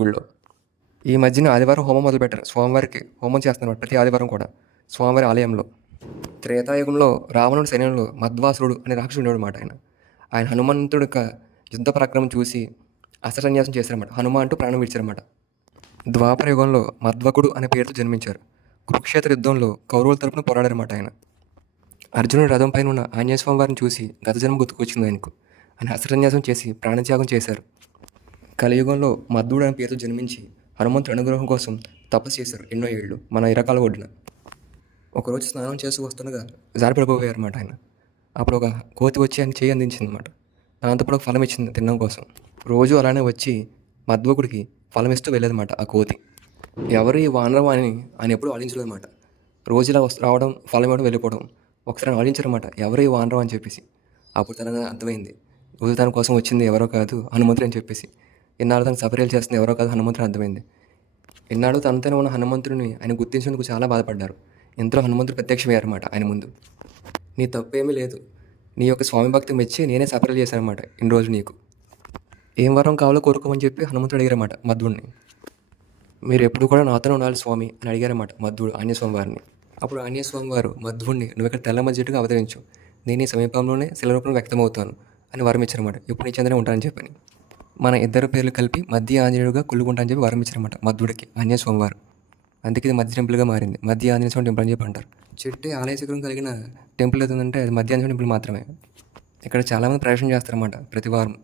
గుళ్ళో. ఈ మధ్యన ఆదివారం హోమం మొదలుపెట్టారు. స్వామివారికి హోమం చేస్తున్నారు ప్రతి ఆదివారం కూడా స్వామివారి ఆలయంలో. త్రేతాయుగంలో రావణుడి సైన్యంలో మధ్వాసురుడు అనే రాక్షసుడు ఉండేవాడు ఆయన. ఆయన హనుమంతుడు యొక్క యుద్ధ పరాక్రమం చూసి అస్త్రసన్యాసం చేశారన్నమాట. హనుమ అంటూ ప్రాణం విడిచారన్నమాట. ద్వాపర యుగంలో మధ్వకుడు అనే పేరుతో జన్మించారు. కురుక్షేత్ర యుద్ధంలో కౌరవుల తరపున పోరాడారన్నమాట ఆయన. అర్జునుడు రథం పైన ఉన్న ఆంజనేయ స్వామివారిని చూసి గత జన్మ గుర్తుకొచ్చింది ఆయనకు. ఆయన అస్త్రసన్యాసం చేసి ప్రాణత్యాగం చేశారు. కలియుగంలో మద్దుడు అనే పేరుతో జన్మించి హనుమంతుడి అనుగ్రహం కోసం తపస్సు చేశారు ఎన్నో ఏళ్ళు మన ఇరకాల ఒడ్డున. ఒకరోజు స్నానం చేస్తూ వస్తుండగా జారిపడిపోయారు అనమాట ఆయన. అప్పుడు ఒక కోతి వచ్చి ఆయన చేయి అందించింది అనమాట దాంతోపాటు ఒక ఫలం ఇచ్చింది తినడం కోసం. రోజు అలానే వచ్చి మధ్వకుడికి ఫలం ఇస్తూ వెళ్ళేదన్నమాట ఆ కోతి. ఎవరు ఈ వానరం అని ఆయన ఎప్పుడూ ఆలోచించలేదన్నమాట రోజు ఇలా వస్తూ రావడం ఫలం ఇవ్వడం వెళ్ళిపోవడం ఒకసారి ఆయన ఆలోచించారన్నమాట ఎవరు ఈ వానరం అని చెప్పేసి. అప్పుడు తన అర్థమైంది. రోజు తన కోసం వచ్చింది ఎవరో కాదు హనుమంతుడు అని చెప్పేసి. ఇన్నాళ్ళు తను సపర్యలు చేస్తున్న ఎవరో కాదు హనుమంతుడు అర్థమైంది. ఇన్నాడు తనతోనే ఉన్న హనుమంతుడిని ఆయన గుర్తించేందుకు చాలా బాధపడ్డారు. ఇంతలో హనుమంతుడు ప్రత్యక్షమయ్యారన్నమాట ఆయన ముందు. నీ తప్పేమీ లేదు. నీ యొక్క స్వామి భక్తి మెచ్చి నేనే సపర్యలు చేశానమాట ఇన్ని రోజులు నీకు. ఏం వరం కావాలో కోరుకోమని చెప్పి హనుమంతుడు అడిగారన్నమాట మధుడిని. మీరు ఎప్పుడు కూడా నాతోనే ఉండాలి స్వామి అని అడిగారన్నమాట మధుడు ఆంజనేయ స్వామి వారిని అప్పుడు ఆంజనేయ స్వామివారు వారు నువ్వు ఇక్కడ తెల్ల మధ్యట్టుగా అవతరించు. నేను ఈ సమీపంలోనే శిలరూపంలో వ్యక్తమవుతాను అని వరం ఇచ్చారన్నమాట. ఇప్పుడు నీ చెందనే ఉంటానని చెప్పని. మన ఇద్దరు పేర్లు కలిపి మధ్య ఆంజనేయుడుగా కుళ్ళుకుంటా అని చెప్పి వరం ఇచ్చారన్నమాట మధుడికి ఆంజనేయ స్వామివారు. అందుకే ఇది మధ్య టెంపుల్గా మారింది. మధ్య ఆంజనేయ స్వామి టెంపుల్ అని చెప్పి అంటారు. చెట్టు ఆలయ శిఖరం కలిగిన టెంపుల్ ఏదంటే అది మధ్య ఆంజనేయ టెంపుల్ మాత్రమే. ఇక్కడ చాలామంది ప్రవేశం చేస్తారన్నమాట ప్రతి వారం.